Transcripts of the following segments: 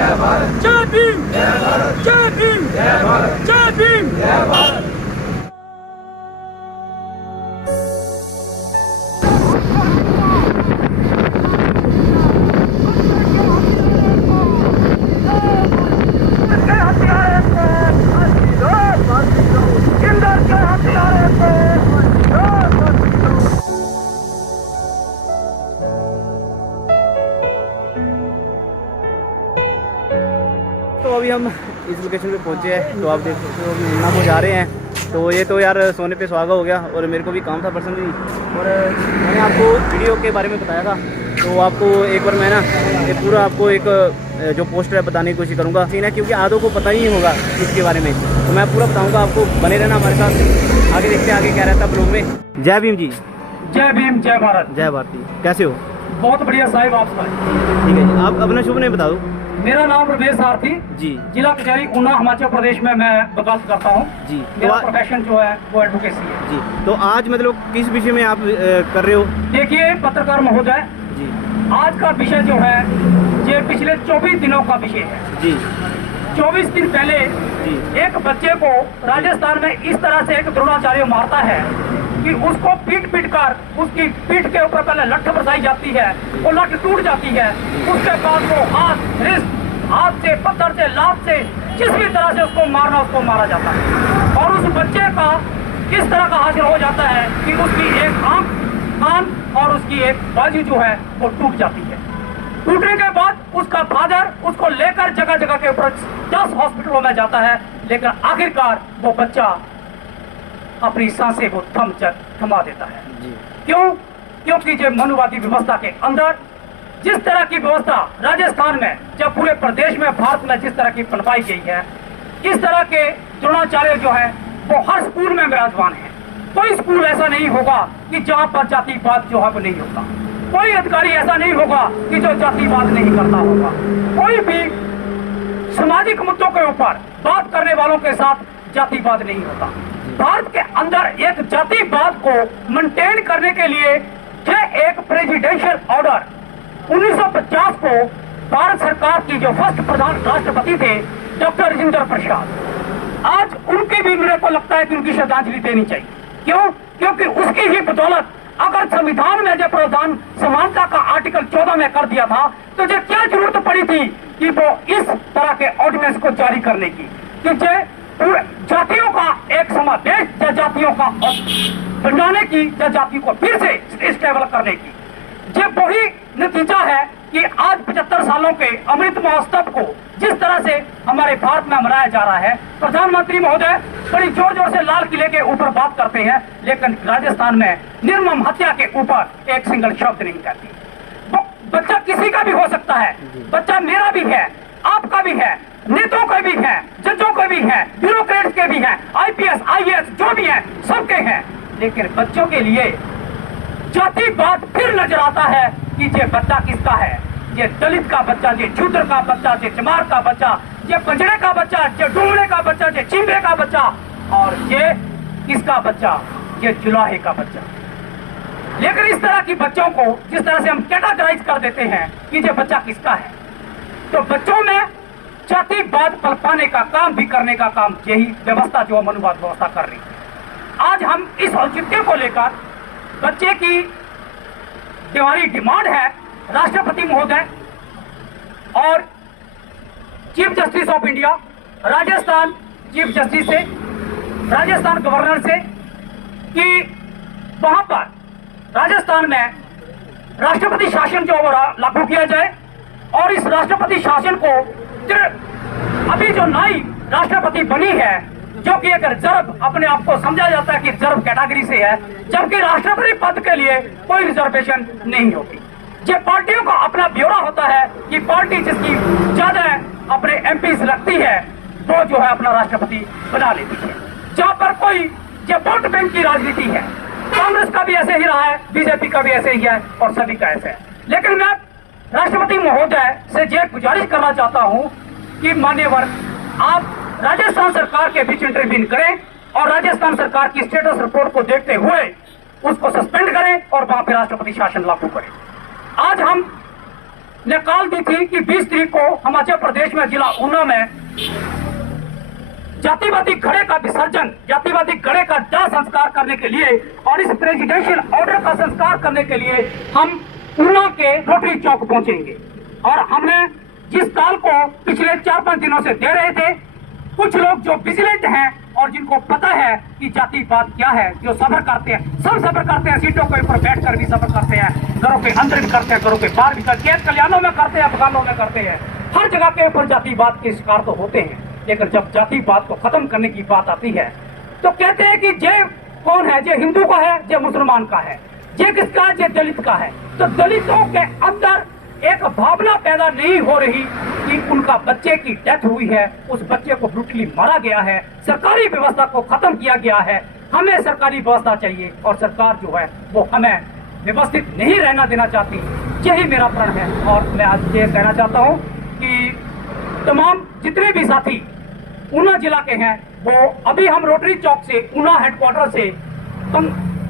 जय भीम, जय भीम, जय भीम। तो अभी हम इस लोकेशन पे पहुंचे हैं, तो आप देख सकते हो मुन्ना को जा रहे हैं। तो ये तो यार सोने पे सुहागा हो गया, और मेरे को भी काम था पर्सनली, और मैंने आपको वीडियो के बारे में बताया था। तो आपको एक बार मैं ना ये पूरा आपको एक जो पोस्टर है बताने की कोशिश करूँगा, सीन है क्योंकि आधों को पता ही नहीं होगा इसके बारे में, तो मैं पूरा बताऊँगा आपको। बने रहना हमारे साथ, आगे देखते हैं आगे क्या रहता है ब्लॉग में। जय भीम जी। जय भीम, जय भारत। जय भारती। कैसे हो? बहुत बढ़िया साहिब, आप ठीक है जी। आप अपना शुभ नाम बता दो। मेरा नाम रमेश सारथी जी। जिला कचहरी ऊना हिमाचल प्रदेश में मैं वकालत करता हूँ जी। मेरा प्रोफेशन जो है वो एडवोकेसी है जी। तो आज मतलब किस विषय में आप कर रहे हो? देखिए पत्रकार महोदय जी, आज का विषय जो है ये पिछले 24 दिनों का विषय है जी। 24 दिन पहले जी। एक बच्चे को राजस्थान में इस तरह से एक द्रोणाचार्य मारता है कि उसको पीट कर उसकी पीठ के ऊपर पहले लठ बरसाई जाती है, वो लठ टूट जाती है। उसके बाद वो हाथ से, पत्थर से, लात से, जिस भी तरह से उसको मारा जाता है। और उस बच्चे का किस तरह का हासिल हो जाता है कि उसकी एक आंख, कान और उसकी एक बाजू जो है वो टूट जाती है। टूटने के बाद उसका फादर उसको लेकर जगह जगह के ऊपर 10 हॉस्पिटलों में जाता है, लेकिन आखिरकार वो बच्चा अपनी सांसें वो थमा देता है। क्यों? क्योंकि जो मनुवादी व्यवस्था के अंदर जिस तरह की व्यवस्था राजस्थान में, जब पूरे प्रदेश में, भारत में जिस तरह की बनवाई गई है, इस तरह के द्रोणाचार्य जो है वो हर स्कूल में विराजमान है। कोई स्कूल ऐसा नहीं होगा कि जहाँ पर जातिवाद जो है वो नहीं होगा। कोई अधिकारी ऐसा नहीं होगा कि जो जातिवाद नहीं करता होगा। कोई भी सामाजिक मुद्दों के ऊपर बात करने वालों के साथ जातिवाद नहीं होता। भारत के अंदर एक जातिवाद को मेंटेन करने के लिए एक प्रेसिडेंशियल ऑर्डर 1950 को भारत सरकार की जो फर्स्ट प्रधान राष्ट्रपति थे डॉक्टर राजेंद्र प्रसाद, आज उनकी भी मेरे को लगता है कि उनकी श्रद्धांजलि देनी चाहिए। क्यों? क्योंकि उसकी ही बदौलत अगर संविधान में जो प्रावधान समानता का आर्टिकल 14 में कर दिया था, तो जो क्या जरूरत पड़ी थी कि वो इस तरह के ऑर्डिनेंस को जारी करने की, कि जातियों का एक समावेश, जातियों का बनाने की, जातियों को फिर से स्टेबल करने की। ये वही नतीजा है कि आज 75 सालों के अमृत महोत्सव को जिस तरह से हमारे भारत में मनाया जा रहा है, प्रधानमंत्री महोदय बड़ी जोर जोर से लाल किले के ऊपर बात करते हैं, लेकिन राजस्थान में निर्मम हत्या के ऊपर एक सिंगल शब्द नहीं कहती। बच्चा किसी का भी हो सकता है, बच्चा मेरा भी है, आपका भी है, नेताओं का भी है, जजों का भी है, ब्यूरोक्रेट्स के भी है, IPS, IAS जो भी है सबके हैं, लेकिन बच्चों के लिए जातिवाद फिर नजर आता है कि ये बच्चा किसका है। ये दलित का बच्चा, ये शूद्र का बच्चा, ये चमार का बच्चा, ये पंजड़े का बच्चा, ये डूंगड़े का बच्चा, ये चिंबे का बच्चा, और ये किसका बच्चा, ये जुलाहे का बच्चा। लेकिन इस तरह की बच्चों को जिस तरह से हम कैटेगराइज कर देते हैं कि ये बच्चा किसका है, तो बच्चों में जातिवाद पलपाने का काम भी करने का काम यही व्यवस्था जो मनुवाद व्यवस्था कर रही है। आज हम इस औचित्य को लेकर बच्चे की हमारी डिमांड है राष्ट्रपति महोदय और chief justice of India, Rajasthan chief justice से, राजस्थान गवर्नर से, कि वहां पर राजस्थान में राष्ट्रपति शासन जो लागू किया जाए, और इस राष्ट्रपति शासन को अभी जो नई राष्ट्रपति बनी है, जो कि एक रिजर्व अपने आप को समझा जाता है कि रिजर्व कैटेगरी से है, जबकि राष्ट्रपति पद के लिए कोई रिजर्वेशन नहीं होगी। ये पार्टियों का अपना ब्यौरा होता है कि पार्टी जिसकी ज्यादा अपने MPs रखती है वो जो है अपना राष्ट्रपति बना लेती है। जहाँ पर कोई ये वोट बैंक की राजनीति है, कांग्रेस का भी ऐसे ही रहा है, बीजेपी का भी ऐसे ही है, और सभी का ऐसे है। लेकिन मैं राष्ट्रपति महोदय से ये गुजारिश करना चाहता हूँ कि मान्यवर आप राजस्थान सरकार के बीच इंटरवीन करें और राजस्थान सरकार की स्टेटस रिपोर्ट को देखते हुए उसको सस्पेंड करें और वहां पर राष्ट्रपति शासन लागू करें। आज हम ने कॉल दी थी कि 20 तारीख को हिमाचल प्रदेश में जिला ऊना में जातिवादी घड़े का विसर्जन, जातिवादी घड़े का दाह संस्कार करने के लिए और इस प्रेसिडेंशियल ऑर्डर का संस्कार करने के लिए हम ऊना के रोटरी चौक पहुंचेंगे। और हमने जिस कॉल को पिछले 4-5 दिनों से दे रहे थे, कुछ लोग जो विजिलेंट हैं और जिनको पता है कि जातिवाद क्या है, जो सफर करते हैं, सब सफर करते हैं, सीटों के ऊपर बैठकर भी सफर करते हैं, घरों के अंदर भी करते हैं, घरों के बाहर भी करते हैं, कल्याणों में करते हैं, अफगानों में करते हैं, हर जगह के ऊपर जातिवाद के शिकार तो होते हैं। लेकिन जब जातिवाद को खत्म करने की बात आती है तो कहते हैं कि जे कौन है, जे हिंदू का है, जे मुसलमान का है, जे किसका है, जे दलित का है। तो दलितों के अंदर एक भावना पैदा नहीं हो रही कि उनका बच्चे की डेथ हुई है, उस बच्चे को ब्रूटली मारा गया है, सरकारी व्यवस्था को खत्म किया गया है। हमें सरकारी व्यवस्था चाहिए और सरकार जो है वो हमें व्यवस्थित नहीं रहना देना चाहती। यही मेरा प्रण है और मैं आज ये कहना चाहता हूँ कि तमाम जितने भी साथी ऊना जिला के हैं, वो अभी हम रोटरी चौक से, ऊना हेडक्वार्टर से हम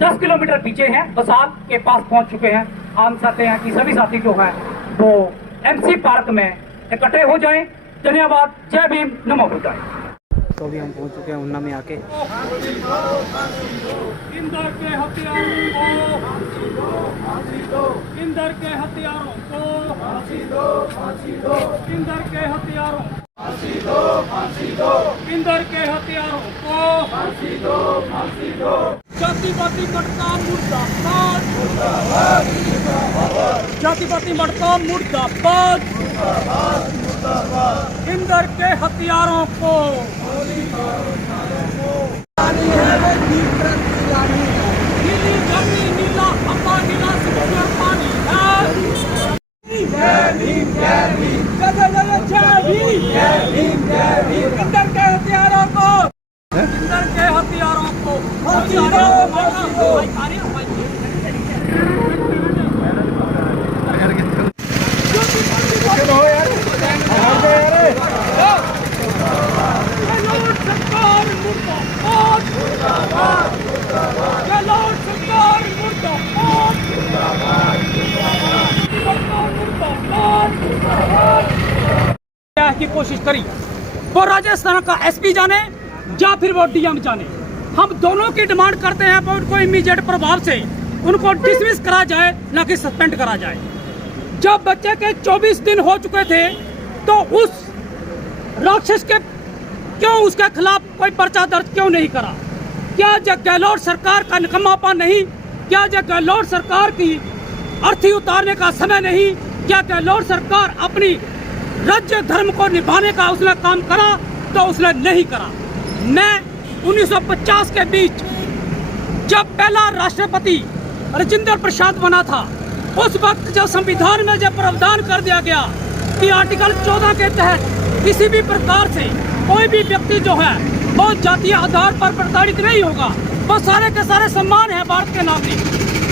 10 किलोमीटर पीछे हैं, बसाल के पास पहुंच चुके हैं। हम चाहते हैं कि सभी साथी जो हैं वो MC पार्क में इकट्ठे हो जाएं। धन्यवाद। जय भीम, नमो बुद्धाय। तो अभी हम पहुंच चुके हैं ऊना में आके। इंदर के हथियारों को फांसी दो, फांसी दो। इंदर के हथियारों को फांसी दो, फांसी दो। इंदर के हथियारों फांसी दो, फांसी दो। इंदर के हथियारों को फांसी दो, फांसी दो। जातिवादी मटका मुर्दाबाद, मुर्दाबाद, मुर्दाबाद। जातिवादी मटका मुर्दाबाद, मुर्दाबाद, मुर्दाबाद। इंदर के हथियारों को लानी है, वो नीली जमी नीला अम्बा नीला सुंदर पानी है। जय भीम, जय भीम, जय भीम, जय भीम, जय भीम। इंदर के हथियारों को, इंदर के हथियारों को फांसी दो, फांसी दो। सरकार मुर्दाबाद, मुर्दाबाद, मुर्दाबाद। सरकार मुर्दाबाद, मुर्दाबाद, मुर्दाबाद। की कोशिश करी, वो राजस्थान का SP जाने या फिर वो DM जाने, हम दोनों की डिमांड करते हैं कि उनको इमीडिएट प्रभाव से उनको डिसमिस करा जाए, न कि सस्पेंड करा जाए। जब बच्चे के 24 दिन हो चुके थे तो उस राक्षस के क्यों उसके खिलाफ कोई पर्चा दर्ज क्यों नहीं करा? क्या गहलोत सरकार का निकम्मापन नहीं? क्या गहलोत सरकार की अर्थी उतारने का समय नहीं? क्या गहलोत सरकार अपनी राज्य धर्म को निभाने का उसने काम करा? तो उसने नहीं करा। मैं 1950 के बीच जब पहला राष्ट्रपति राजेंद्र प्रसाद बना था, उस वक्त जब संविधान में जब प्रावधान कर दिया गया कि आर्टिकल 14 के तहत किसी भी प्रकार से कोई भी व्यक्ति जो है वो जातीय आधार पर प्रताड़ित नहीं होगा, वो सारे के सारे सम्मान है भारत के नागरिक।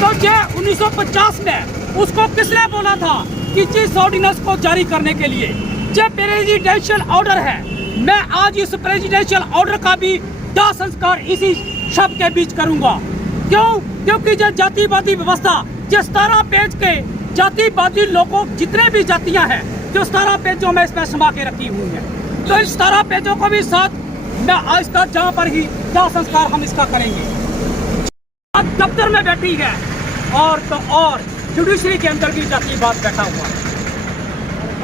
तो ये 1950 में उसको किसने बोला था कि जिस ऑर्डिनेंस को जारी करने के लिए जो प्रेसिडेंशियल ऑर्डर है, मैं आज इस प्रेसिडेंशियल ऑर्डर का भी दाह संस्कार इसी शब्द के बीच करूंगा। क्यों? क्योंकि जो जातिवादी व्यवस्था, जो 17 पेज के जातिवादी लोगों जितने भी जातियां हैं, जो 17 पेजों में इसमें समा के रखी हुई है, तो इस 17 पेजों को भी साथ मैं आज का जहाँ पर ही दाह संस्कार हम इसका करेंगे। आज दफ्तर में बैठी है और तो और जुडिशरी के अंदर भी जातिवाद बैठा हुआ है।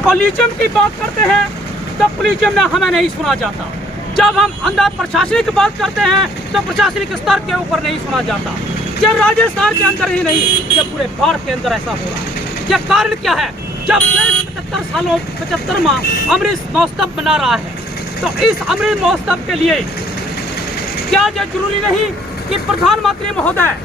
कोलिजम की बात करते हैं तो कोलिजम में हमें नहीं सुना जाता। जब हम अंदर प्रशासनिक की बात करते हैं तो प्रशासनिक स्तर के ऊपर नहीं सुना जाता। ये राजस्थान के अंदर ही नहीं, ये पूरे भारत के अंदर ऐसा हो रहा है। ये कारण क्या है? जब देश 75 सालों 75वां अमृत महोत्सव मना रहा है, तो इस अमृत महोत्सव के लिए क्या ये जरूरी नहीं कि प्रधानमंत्री महोदय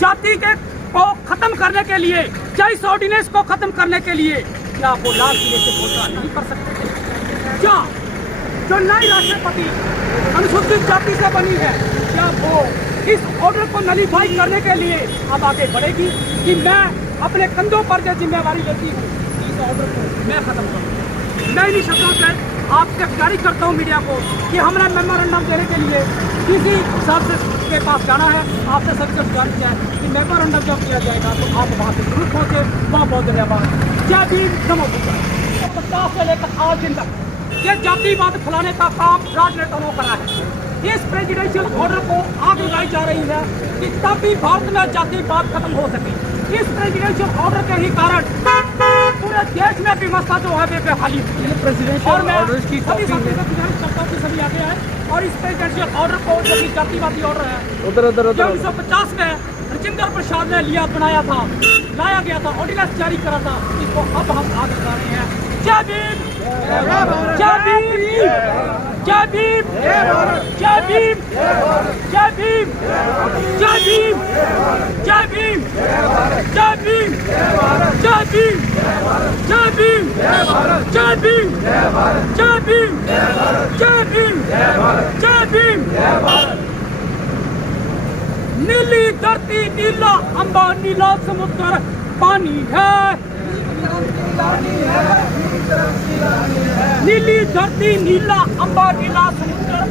जाति के को खत्म करने के लिए, या इस ऑर्डिनेंस को खत्म करने के लिए क्या वो लाल किले से घोषणा नहीं कर सकते? क्या जो नई राष्ट्रपति अनुसूचित जाति से बनी है, क्या वो इस ऑर्डर को नलीफाई करने के लिए अब आगे बढ़ेगी कि मैं अपने कंधों पर जो जिम्मेवारी लेती हूँ, इस ऑर्डर को मैं खत्म करूँ? मैं इन्हीं शब्दों से आपसे जारी करता हूँ मीडिया को कि हमें मेमोरेंडम देने के लिए किसी हिसाब से के पास जाना है। आपसे सभी को जान किया है कि मेमोरेंडम जब किया जाएगा तो आप वहाँ से जरूर पहुँचे। बहुत बहुत धन्यवाद। जय भीम, नमो बुद्धाय। 50 से लेकर आज दिन तक ये जातिवाद फैलाने का काम राजनेताओं ने करा है। इस प्रेसिडेंशियल ऑर्डर को आग लगाई जा रही है कि तब भी भारत में जातिवाद खत्म हो सके। इस प्रेसिडेंशियल ऑर्डर के ही कारण पूरे देश में व्यवस्था जो है बेहाली और मैं सभी सभी आगे आए और इस प्रेसिडेंशियल ऑर्डर को जो कि जातिवादी ऑर्डर है उधर 1950 में राजेंद्र प्रसाद ने बनाया था, लाया गया था, ऑर्डिनेंस जारी करा था। इसको अब हम आगे बढ़ा रहे हैं। जय भीम, जय भीम, जय भीम, जय भीम, जय भीम, जय भीम, जय भीम, जय भीम, जय भीम, जय भीम, जय भीम, जय भीम, जय भीम, जय भीम। नीली धरती नीला अंबा नीला समुद्र पानी है। नीली धरती नीला अंबा नीला समुद्र